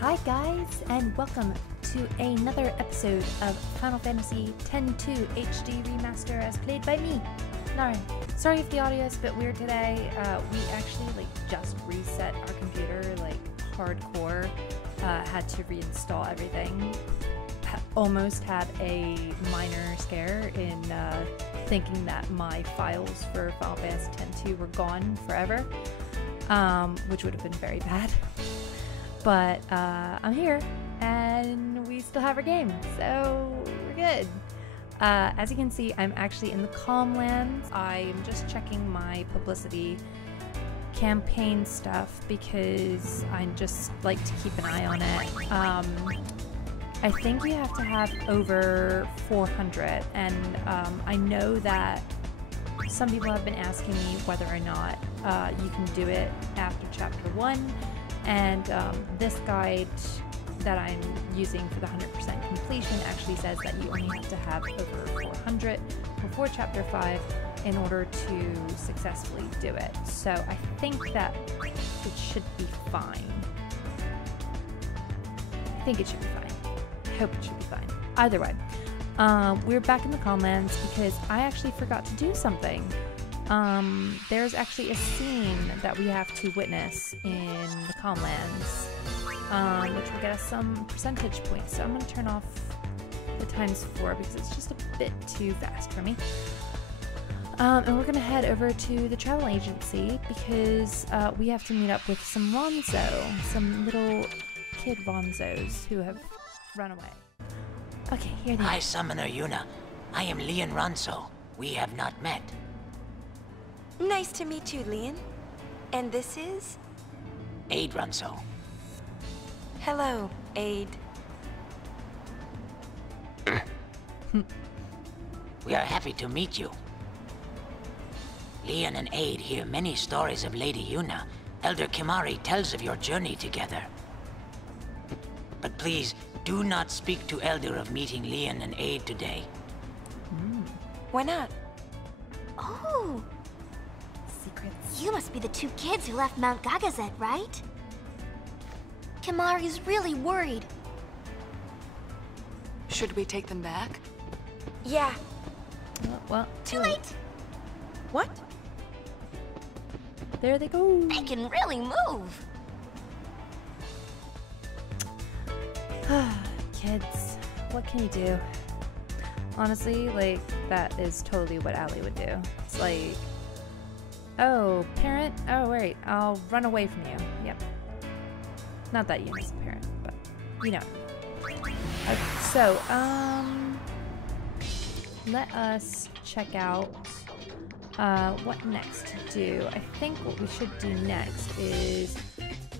Hi guys, and welcome to another episode of Final Fantasy X-2 HD Remaster as played by me, Naren. Sorry if the audio is a bit weird today. We actually just reset our computer hardcore. Had to reinstall everything. Almost had a minor scare in thinking that my files for Final Fantasy X-2 were gone forever, which would have been very bad. But I'm here, and we still have our game, so we're good. As you can see, I'm actually in the Calm Lands. I'm just checking my publicity campaign stuff because I just like to keep an eye on it. I think you have to have over 400, and I know that some people have been asking me whether or not you can do it after Chapter 1. And this guide that I'm using for the 100% completion actually says that you only have to have over 400 before Chapter 5 in order to successfully do it. So I think that it should be fine. I think it should be fine. I hope it should be fine. Either way, we're back in the Calm Lands because I actually forgot to do something. There's actually a scene that we have to witness in the Calm Lands, which will get us some percentage points. So I'm going to turn off the ×4 because it's just a bit too fast for me. And we're going to head over to the travel agency because we have to meet up with some some little kid Ronzos who have run away. Okay, here they are. Hi, Summoner Yuna. I am Leon Ronso. We have not met. Nice to meet you, Leon. And this is? Aid Ronso. Hello, Aid. We are happy to meet you. Leon and Aid hear many stories of Lady Yuna. Elder Kimari tells of your journey together. But please, do not speak to Elder of meeting Leon and Aid today. Why not? Oh! Secrets. You must be the two kids who left Mount Gagazet, right? Kimari's really worried. Should we take them back? Yeah. Well, Too late! What? there they go. They can really move! Kids, what can you do? Honestly, that is totally what Allie would do. It's like, oh, parent? Oh, wait, I'll run away from you. Yep. Not that Yuna's a parent, but you know. Okay, so, let us check out what next to do. I think what we should do next is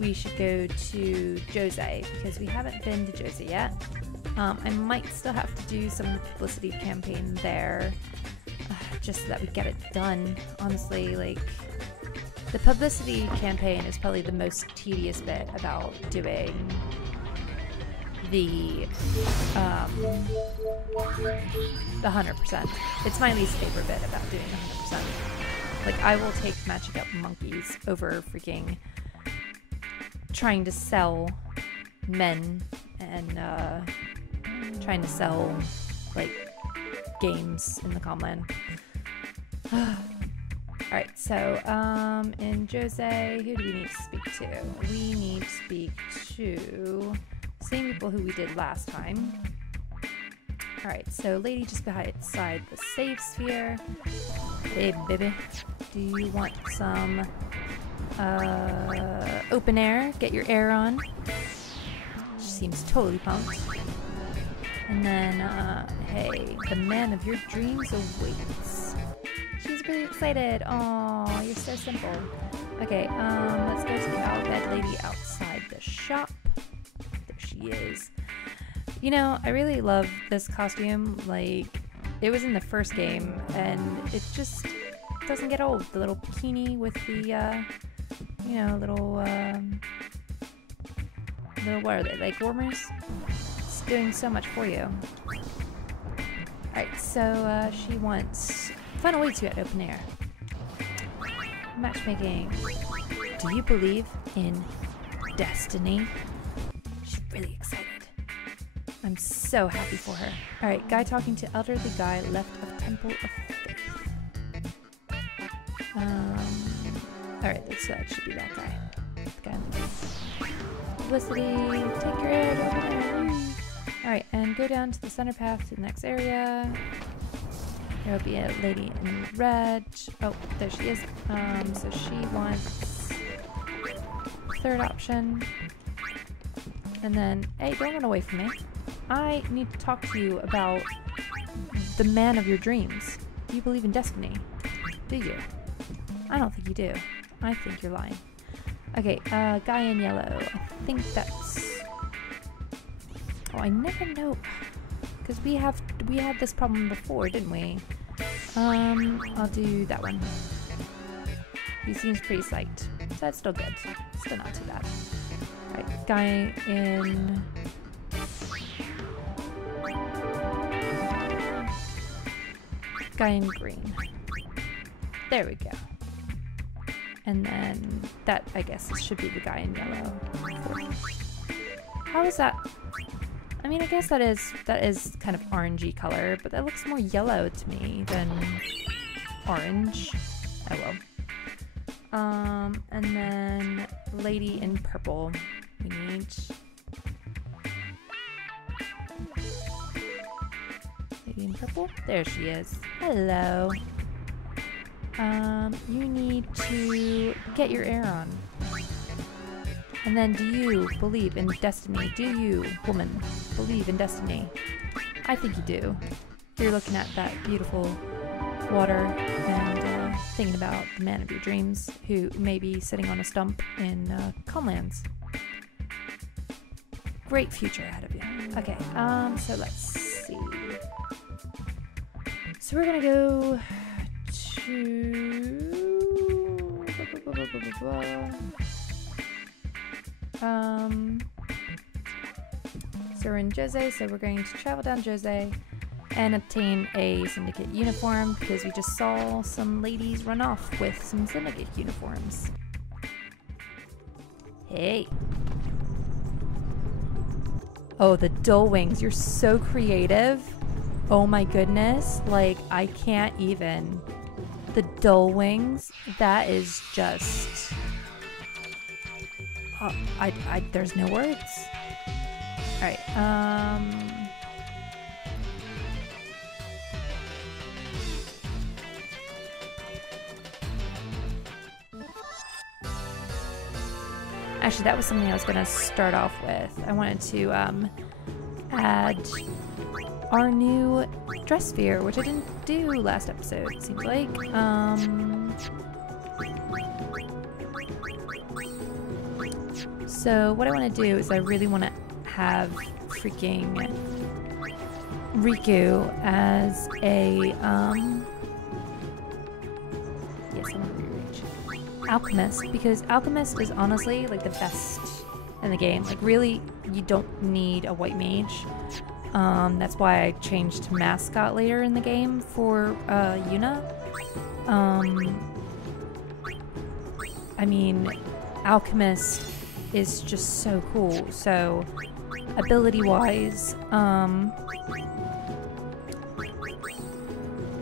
we should go to Jose because we haven't been to Jose yet. I might still have to do some publicity campaign there, just so that we get it done. Honestly, the publicity campaign is probably the most tedious bit about doing the 100%. It's my least favorite bit about doing the 100%. I will take matching up monkeys over freaking trying to sell men and trying to sell games in the Calm Land. Alright, so in Jose, who do we need to speak to? We need to speak to the same people who we did last time. Alright, so lady just beside the save sphere. Hey baby, do you want some open air? Get your air on. She seems totally pumped. And then, hey, the man of your dreams awaits. She's really excited. Aw, you're so simple. Okay, let's go to the Owlbed lady outside the shop. There she is. You know, I really love this costume. It was in the first game, and it just doesn't get old. The little bikini with the, little, what are they, leg warmers? It's doing so much for you. Alright, so, she wants Final Way to at open air. Matchmaking. Do you believe in destiny? She really excited. I'm so happy for her. Alright, guy talking to elderly guy left of Temple of Faith. Alright, so that should be that guy. The guy on the phone. Publicity, take your head. Alright, and go down to the center path to the next area. There will be a lady in red. Oh, there she is. So she wants third option. And then, hey, don't run away from me. I need to talk to you about the man of your dreams. Do you believe in destiny? Do you? I don't think you do. I think you're lying. Okay, guy in yellow. I think that's... Oh, I never know. Because we had this problem before, didn't we? I'll do that one. He seems pretty psyched. So that's still good. Still not too bad. Alright, guy in... Guy in green. There we go. And then that, I guess, should be the guy in yellow. How is that? I mean, I guess that is kind of orangey color, but that looks more yellow to me than orange. Oh well. And then lady in purple. We need... Lady in purple? There she is. Hello. You need to get your air on. And then, do you believe in destiny? Do you, woman, believe in destiny? I think you do. You're looking at that beautiful water and thinking about the man of your dreams who may be sitting on a stump in Calmlands. Great future ahead of you. Okay, so let's see. So we're gonna go to... So we're in Jose, so we're going to travel down Jose and obtain a syndicate uniform because we just saw some ladies run off with some syndicate uniforms. Hey. Oh, the dull wings. You're so creative. Oh my goodness. Like, I can't even. The dull wings, that is just... Oh, there's no words. Alright, actually, that was something I was gonna start off with. I wanted to, add our new dress sphere, which I didn't do last episode, it seems like. So what I want to do is I really want to have freaking Riku as a, yes, I want to rearrange. Alchemist, because Alchemist is honestly like the best in the game. Like really, you don't need a white mage. That's why I changed to Mascot later in the game for Yuna. I mean, Alchemist is just so cool. So, ability-wise,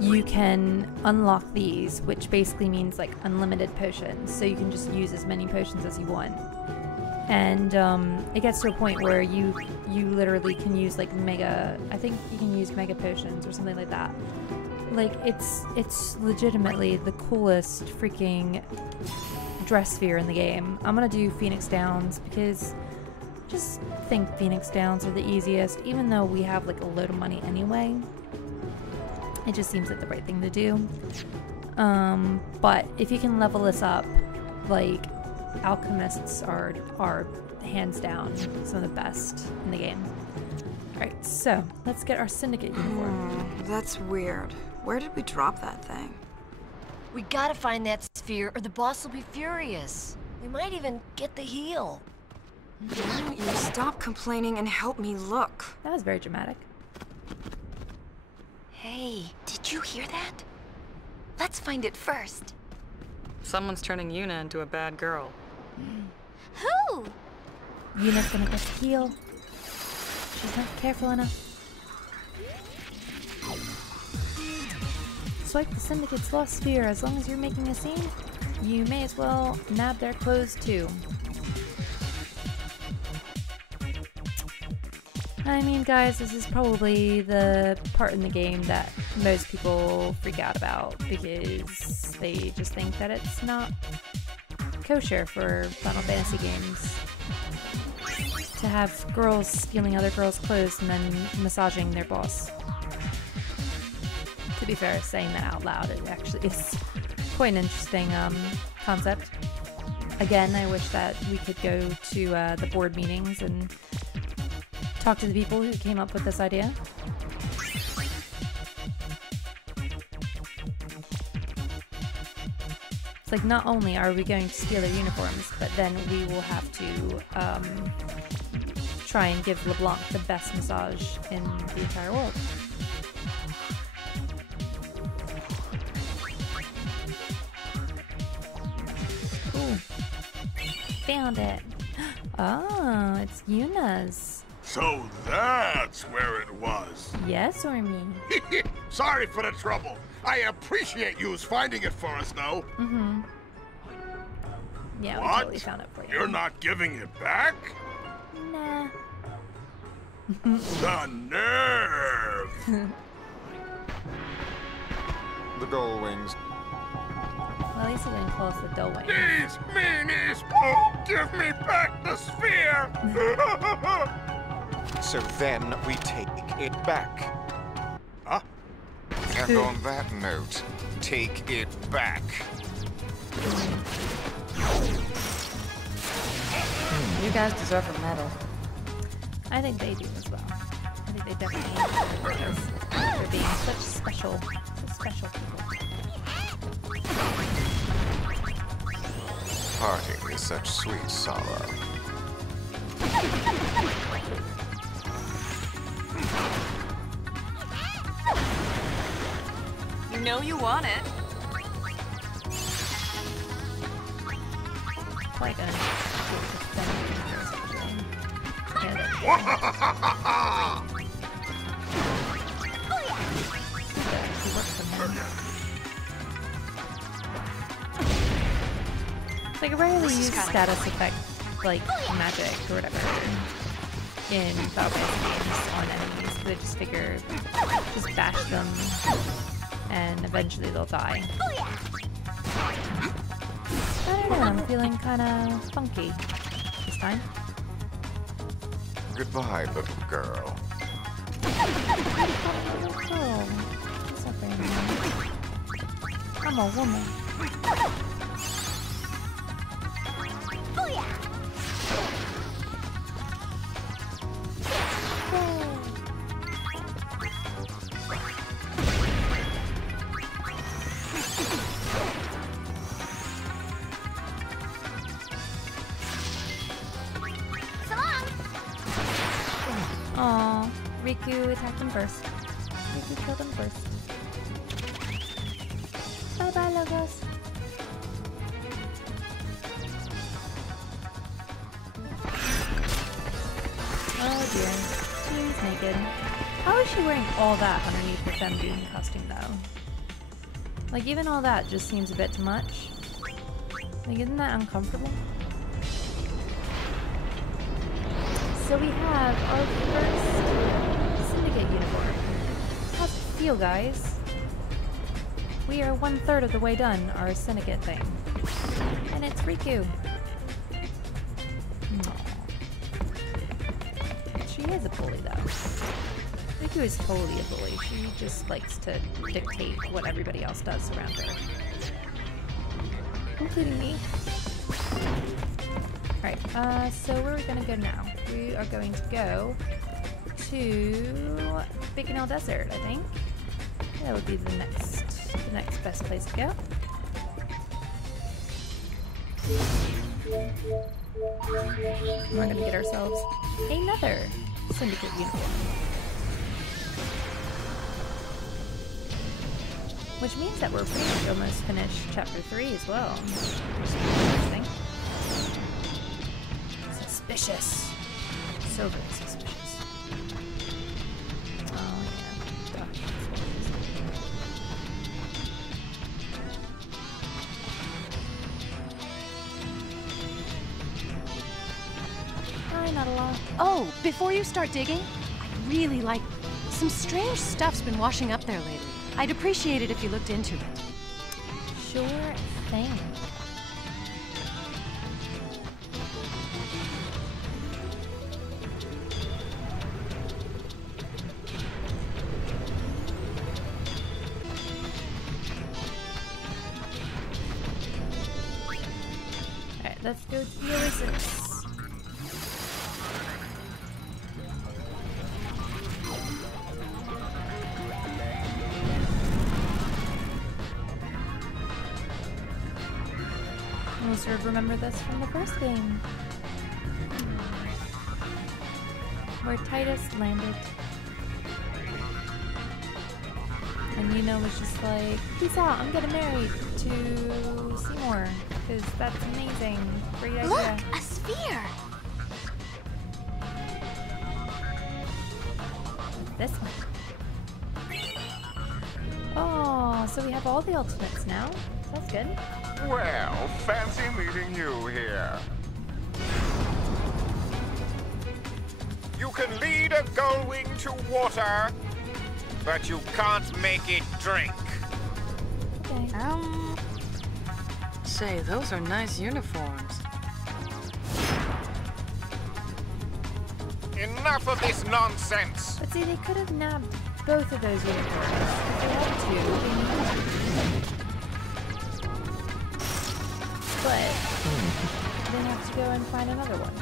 you can unlock these, which basically means like unlimited potions. So you can just use as many potions as you want. And it gets to a point where you literally can use like mega, I think you can use mega potions or something like that. Like it's legitimately the coolest freaking dress sphere in the game. I'm gonna do Phoenix Downs because I just think Phoenix Downs are the easiest, even though we have like a load of money anyway. It just seems like the right thing to do. But if you can level this up, like Alchemists are hands down some of the best in the game. Alright, so let's get our syndicate uniform. That's weird. Where did we drop that thing? We gotta find that sphere or the boss will be furious. We might even get the heel. Why don't you stop complaining and help me look? That was very dramatic. Hey, did you hear that? Let's find it first. Someone's turning Yuna into a bad girl. Who? Yuna's gonna get the heel. She's not careful enough. Swipe the Syndicate's lost sphere. As long as you're making a scene, you may as well nab their clothes too. I mean, guys, this is probably the part in the game that most people freak out about because they just think that it's not kosher for Final Fantasy games to have girls stealing other girls' clothes and then massaging their boss. To be fair, saying that out loud, it actually is quite an interesting concept. Again, I wish that we could go to the board meetings and talk to the people who came up with this idea. It's like, not only are we going to steal their uniforms, but then we will have to try and give LeBlanc the best massage in the entire world. Ooh. Found it. Oh, it's Yuna's. So that's where it was. Yes, Ormi. Sorry for the trouble. I appreciate you finding it for us, though. Mm-hmm. Yeah, we What? totally found it for you. You're not giving it back? Nah. The nerve! The Gull Wings. Well, at least it didn't call us the Dull Wings. These meanies won't give me back the sphere! So then we take it back. Huh? And on that note, take it back. You guys deserve a medal. I think they do as well. I think they definitely do for being such special people. Parting is such sweet sorrow. You know you want it. Probably gonna do it with them first, actually. He works from home. Like, I rarely use status effect, like, magic or whatever in Final Fantasy games on enemies, but I just figure just bash them and eventually they'll die. I don't know, I'm feeling kind of funky this time. Goodbye, little girl. Oh, what's up, Raymond? I'm a woman. Aw, Riku attacked him first. Riku killed him first. Bye bye, Logos. Oh dear. She's naked. How is she wearing all that underneath her Femgoon costume though? Like, even all that just seems a bit too much. Like, isn't that uncomfortable? So we have our first Syndicate uniform. How's it feel, guys? We are 1/3 of the way done our Syndicate thing. And it's Riku. Aww. She is a bully, though. Riku is totally a bully. She just likes to dictate what everybody else does around her. Including me. Alright, so where are we gonna go now? We are going to go to Baconell Desert, I think. That would be the next best place to go. We're gonna get ourselves another Syndicate uniform. Which means that we're pretty much almost finished Chapter 3 as well. Which is interesting. Suspicious. So very suspicious. Hi, not alone. Oh, before you start digging, I'd really like... Some strange stuff's been washing up there lately. I'd appreciate it if you looked into it. Sure thing. Alright, let's go to the Oasis. We'll sort of remember this from the first game, where Titus landed, and Yuna was just like, "Peace out, I'm getting married to Seymour, because that's amazing, great idea." Look, a sphere! This one. Oh, so we have all the ultimates now. That's good. Well, fancy meeting you here. You can lead a gullwing to water, but you can't make it drink. Okay. Say, those are nice uniforms. Enough of this nonsense. But see, they could have nabbed both of those uniforms. If they had to, they needed to. But then have to go and find another one.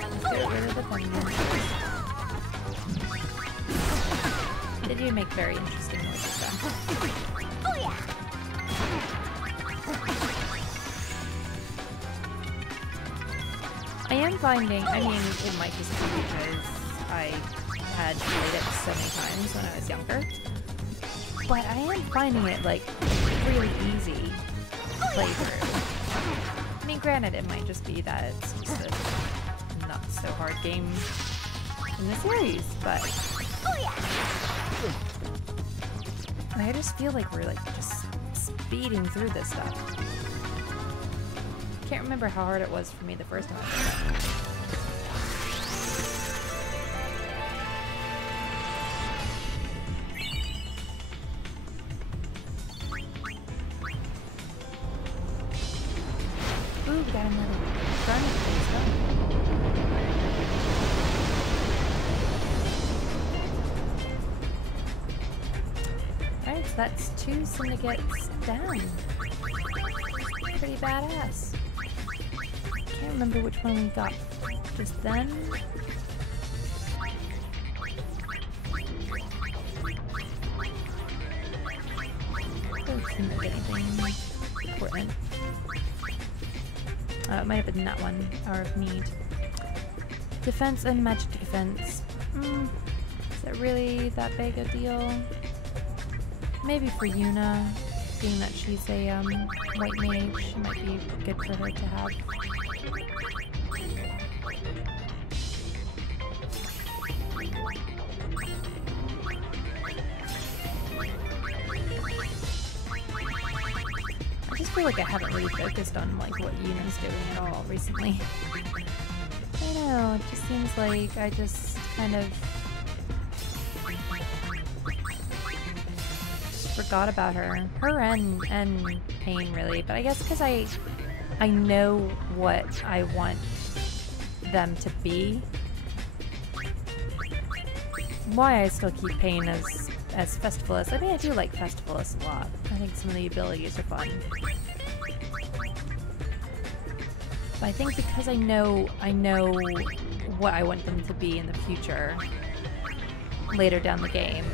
Let's get rid of the thunder. They do make very interesting noises though. Oh yeah! I am finding, I mean, it might just be because I had played it so many times when I was younger, but I am finding it, like, really easy to play through. I mean, granted, it might just be that it's just a not so hard game in the series, but I just feel like we're, like, just speeding through this stuff. Can't remember how hard it was for me the first time I played it. Ooh, we got another garnet phase done. Alright, so that's 2 syndicates down. Pretty badass. Can't remember which one we got just then. Doesn't look anything important. It might have been that one, Hour of Need. Defense and magic defense. Is it really that big a deal? Maybe for Yuna, being that she's a white mage, it might be good for her to have. I just feel like I haven't really focused on like what Yuna's doing at all recently. I don't know, it just seems like I just kind of forgot about her. Her and Pain really, but I guess because I know what I want them to be. Why I still keep Pain as Festivalist. I mean, I do like Festivalist a lot. I think some of the abilities are fun. But I think because I know what I want them to be in the future, later down the game,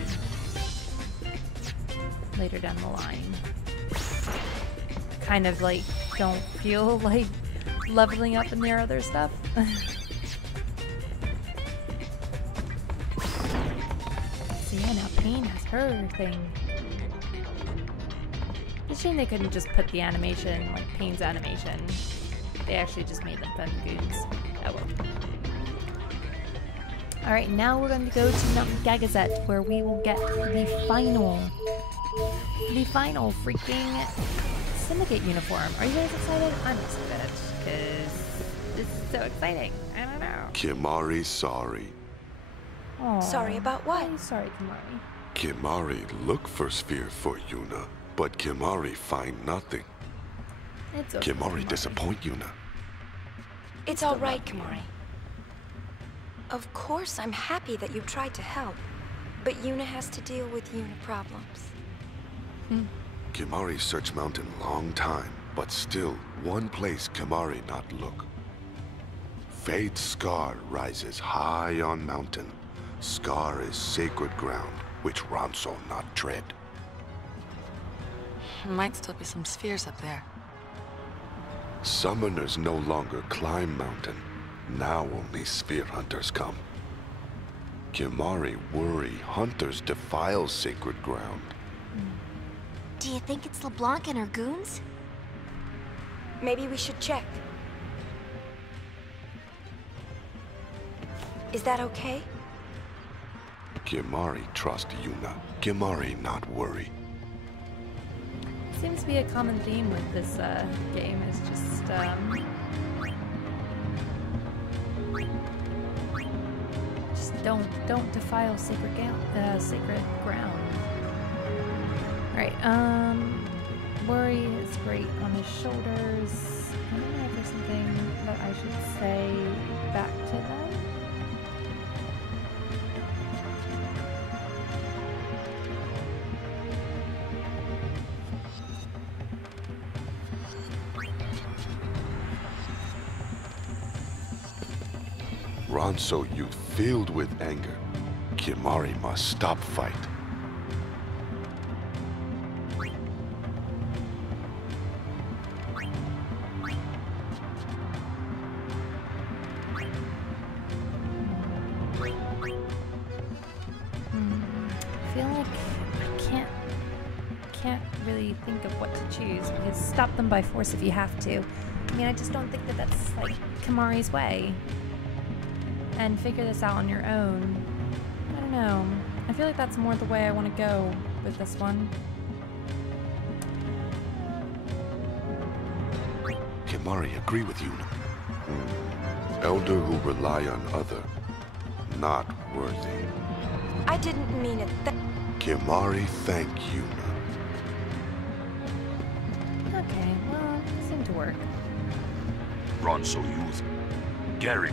later down the line, I kind of like don't feel like leveling up in their other stuff. So yeah, now Pain has her thing. It's a shame they couldn't just put the animation, like Pain's animation. They actually just made them Femgoons. Oh well. Alright, now we're going to go to Mount Gagazet, where we will get the final freaking Syndicate uniform. Are you guys excited? I'm excited because this is so exciting. I don't know. Kimari sorry. Aw, Sorry about what? why are you sorry, Kimari? Kimari look for sphere for Yuna, but Kimari find nothing. It's okay, Kimari disappoint Yuna. It's all right, Kimari. Of course, I'm happy that you tried to help. But Yuna has to deal with Yuna problems. Kimari search mountain long time, but still one place Kimari not look. Fate's scar rises high on mountain. Scar is sacred ground, which Ronso not tread. Might still be some spheres up there. Summoners no longer climb mountain. Now only sphere hunters come. Kimari worry hunters defile sacred ground. Do you think it's LeBlanc and her goons? Maybe we should check. Is that okay? Kimari trust Yuna. Kimari not worry. Seems to be a common theme with this game. Is just don't defile sacred ground. Right. Worry is great on his shoulders. I don't know if there's something that I should say back to them. Ronso youth filled with anger. Kimari must stop fight. I feel like I can't really think of what to choose because stop them by force if you have to. I mean, I just don't think that that's like Kimari's way. And figure this out on your own. I don't know. I feel like that's more the way I want to go with this one. Kimari agree with Yuna. Elder who rely on other, not worthy. I didn't mean it Kimari thank Yuna. Okay, well, it seemed to work. Ronso youth. Gary.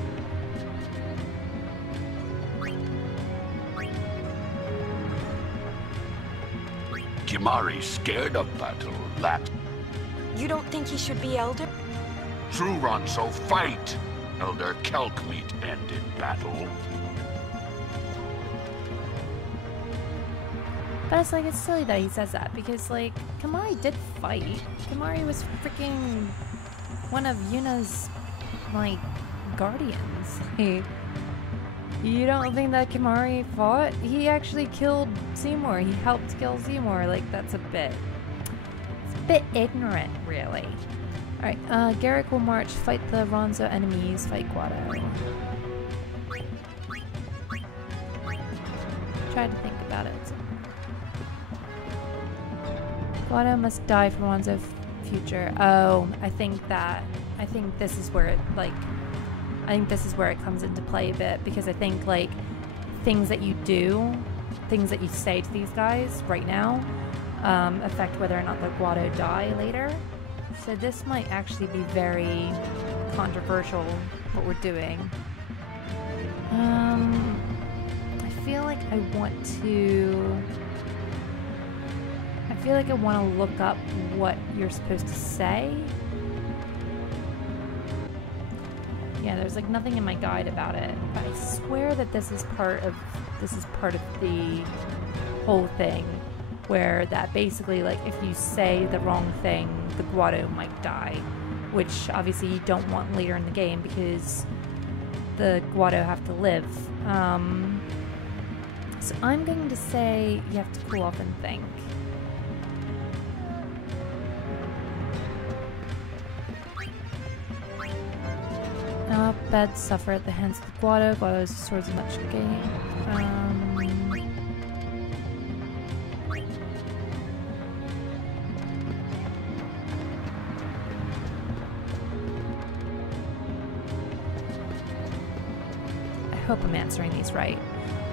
Kimari scared of battle, lad. You don't think he should be Elder? True Ronso, fight! Elder Kelkmeet end in battle. But it's like, it's silly that he says that because, like, Kimari did fight. Kimari was freaking one of Yuna's, like, guardians. You don't think that Kimari fought? He actually killed Seymour. He helped kill Seymour. Like, that's it's a bit ignorant, really. Alright, Garrick will march, fight the Ronso enemies, fight Guado. Tried to think about it. Guado must die for Ronso's future. Oh, I think this is where it, like, I think this is where it comes into play a bit, because I think, like, things that you do, things that you say to these guys right now, affect whether or not the Guado die later. So this might actually be very controversial, what we're doing. I feel like I want to look up what you're supposed to say. Yeah, there's like nothing in my guide about it, but I swear that this is part of the whole thing, where that basically, like, if you say the wrong thing, the Guado might die, which obviously you don't want later in the game because the Guado have to live. So I'm going to say you have to cool off and think. Beds suffer at the hands of the Guado. Guado's swords of much gain. hope I'm answering these right.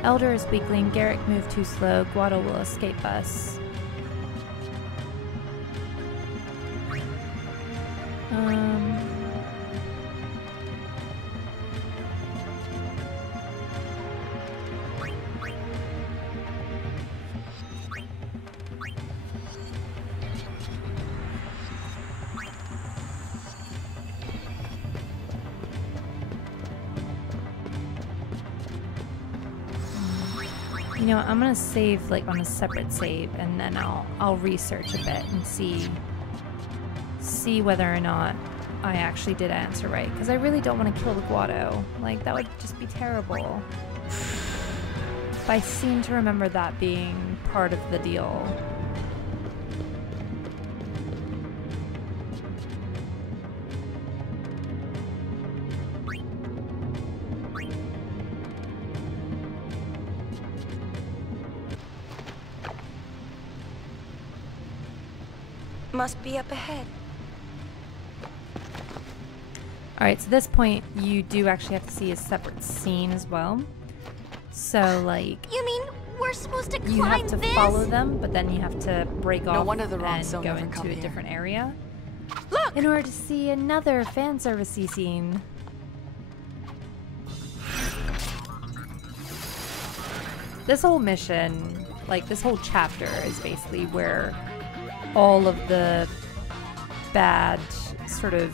Elder is weakling, Garrick moved too slow, Guado will escape us. You know, I'm gonna save like on a separate save, and then I'll research a bit and see whether or not I actually did answer right, because I really don't want to kill the Guado. Like, that would just be terrible. But I seem to remember that being part of the deal. Must be up ahead. Alright, so this point, you do actually have to see a separate scene as well. So, like... You mean we're supposed to climb this? You have to follow them, but then you have to break off wonder the wrong and zone go never into come a here. different area. Look! In order to see another fan service-y scene. This whole mission, like this whole chapter, is basically where all of the bad sort of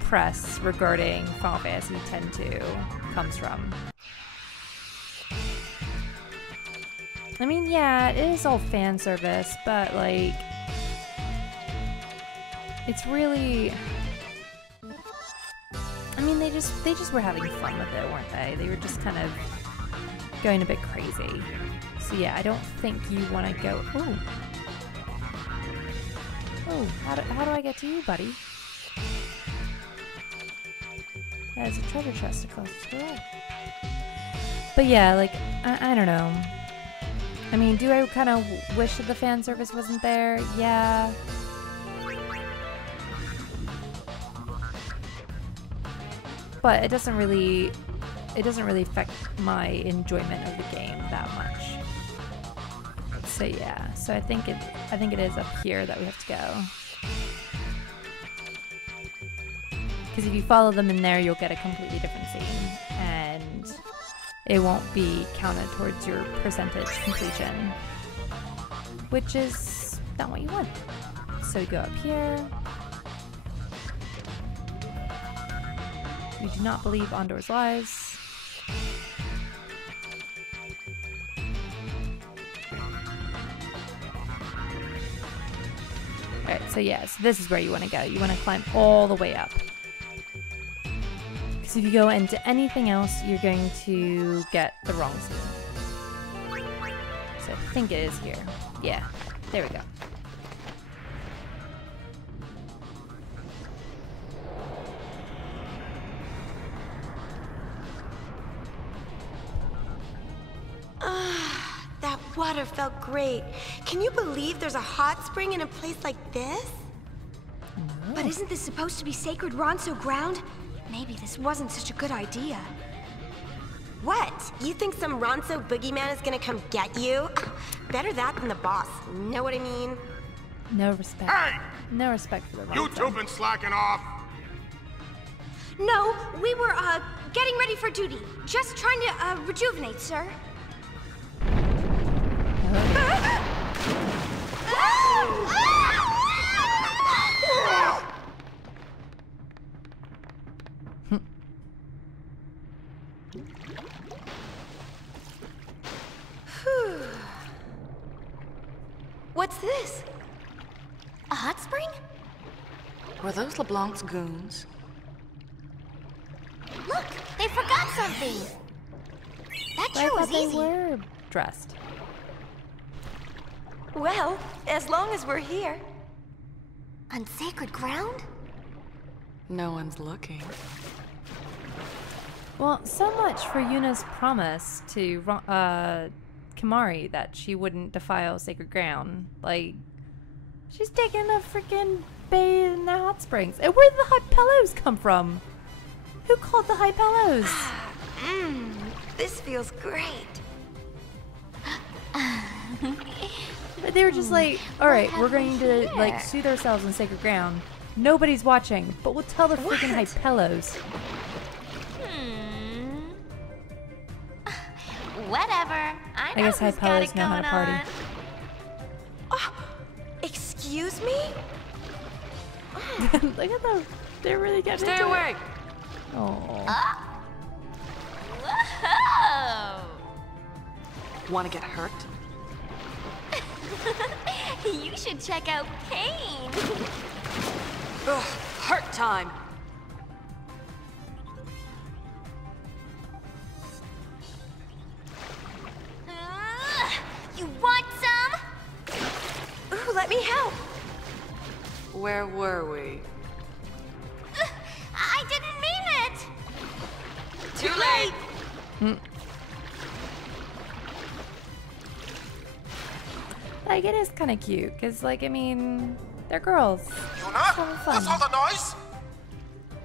press regarding Final Fantasy X-2 comes from. I mean, yeah, it is all fan service, but like, it's really, I mean, they just were having fun with it, weren't they? They were just kind of going a bit crazy. So yeah, I don't think you want to go. Ooh. Oh, how do I get to you, buddy? There's a treasure chest across the way. But yeah, like, I don't know. I mean, do I kind of wish that the fan service wasn't there? Yeah. But it doesn't really affect my enjoyment of the game that much. So yeah, so I think it is up here that we have to go. Because if you follow them in there, you'll get a completely different scene, and it won't be counted towards your percentage completion, which is not what you want. So we go up here. We do not believe Ondor's lies. Alright, so yeah, so this is where you want to go. You want to climb all the way up. Because if you go into anything else, you're going to get the wrong scene. So I think it is here. Yeah, there we go. That water felt great. Can you believe there's a hot spring in a place like this? No. But isn't this supposed to be sacred Ronso ground? Maybe this wasn't such a good idea. What? You think some Ronso boogeyman is gonna come get you? Better that than the boss. Know what I mean? No respect. Hey! No respect for the You Ronso. two been slacking off? No, we were, getting ready for duty. Just trying to, rejuvenate, sir. What's this? A hot spring? Were those LeBlanc's goons? Look, they forgot something. That But I sure thought was they easy. were dressed. Well, as long as we're here. On sacred ground? No one's looking. Well, so much for Yuna's promise to Kimari that she wouldn't defile sacred ground. Like, she's taking a freaking bathe in the hot springs. And where did the hot pillows come from? Who called the high pillows? This feels great. But they were just like, all right, we're going to like soothe ourselves on sacred ground. Nobody's watching, but we'll tell the freaking Hypelos. Whatever. I guess Hypelos know how to party. Oh, excuse me? Look at them. They're really getting Stay away. Oh. Whoa! Want to get hurt? You should check out Pain. Ugh, hurt time. You want some? Ooh, let me help. Where were we? I didn't mean it. Too late. Like, it is kind of cute, because, like, I mean, they're girls. Having fun. What's all the noise?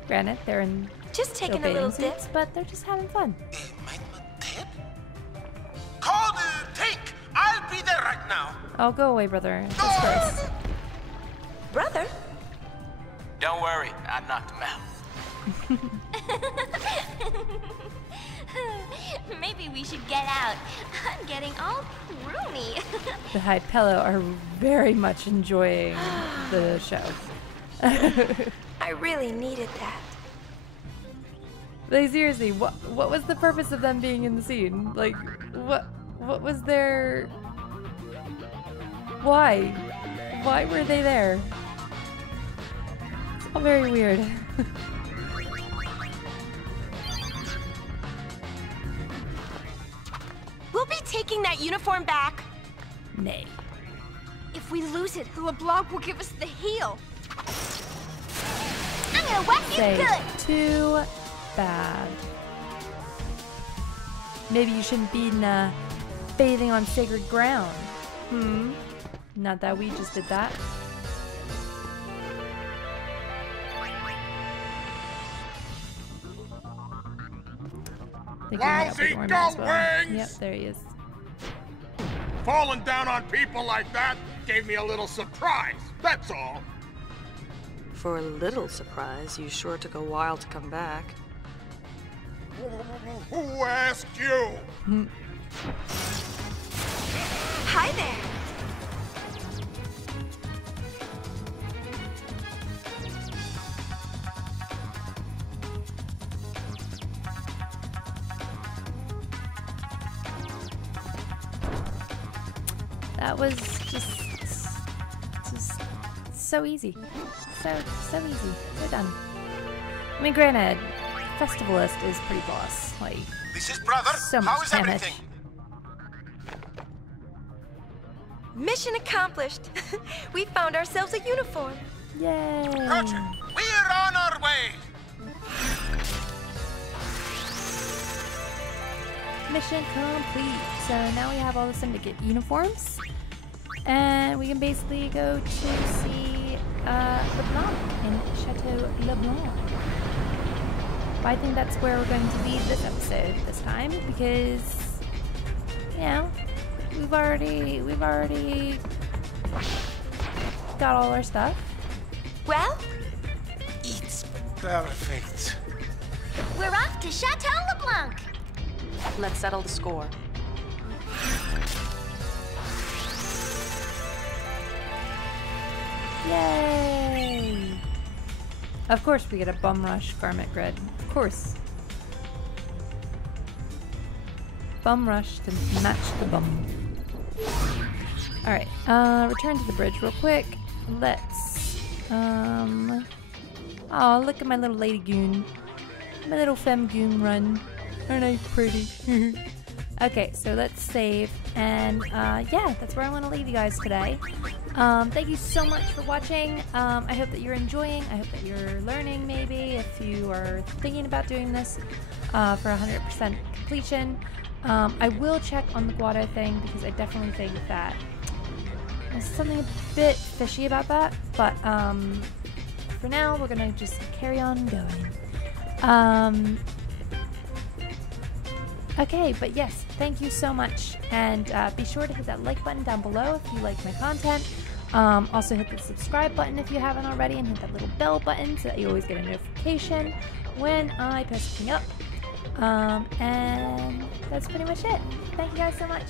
Granted, they're in Just taking a little dip. suits, but they're just having fun. Call the tank. I'll be there right now. Oh, go away, brother. That's first. Brother? Don't worry, I knocked him out. Maybe we should get out. I'm getting all croony. The Hypelo are very much enjoying the show. I really needed that. Like, seriously, what was the purpose of them being in the scene? Like, what was their... Why? Why were they there? It's all very weird. We'll be taking that uniform back. Nay. If we lose it, the LeBlanc will give us the heel. I'm gonna whack you good. Too bad. Maybe you shouldn't be bathing on sacred ground. Not that we just did that. Lousy gull wings! Yep, there he is. Falling down on people like that gave me a little surprise, that's all. For a little surprise, you sure took a while to come back. Who asked you? Hi there. That was just so easy. So easy. So done. I mean, granted, Festivalist is pretty boss. Like, This is brother. so much How is damage. everything? Mission accomplished. We found ourselves a uniform. Yay! Roger. We're on our way. Mission complete. So now we have all the syndicate uniforms. And we can basically go to see Leblanc in Chateau Leblanc. But I think that's where we're going to be this episode this time because, you know, we've already got all our stuff. Well, It's perfect. We're off to Chateau Leblanc. Let's settle the score. Yay! Of course we get a bum rush garment grid. Of course. Bum rush to match the bum. Alright, return to the bridge real quick. Let's, oh, look at my little lady goon. My little Femgoon run. Aren't I pretty? Okay, so let's save. And, yeah, that's where I want to leave you guys today. Thank you so much for watching. I hope that you're enjoying. I hope that you're learning, maybe, if you are thinking about doing this for 100% completion. I will check on the Guado thing because I definitely think that there's something a bit fishy about that. But for now, we're going to just carry on going. Okay, but yes, thank you so much, and be sure to hit that like button down below if you like my content. Also hit the subscribe button if you haven't already, and hit that little bell button so that you always get a notification when I post something up. And that's pretty much it. Thank you guys so much.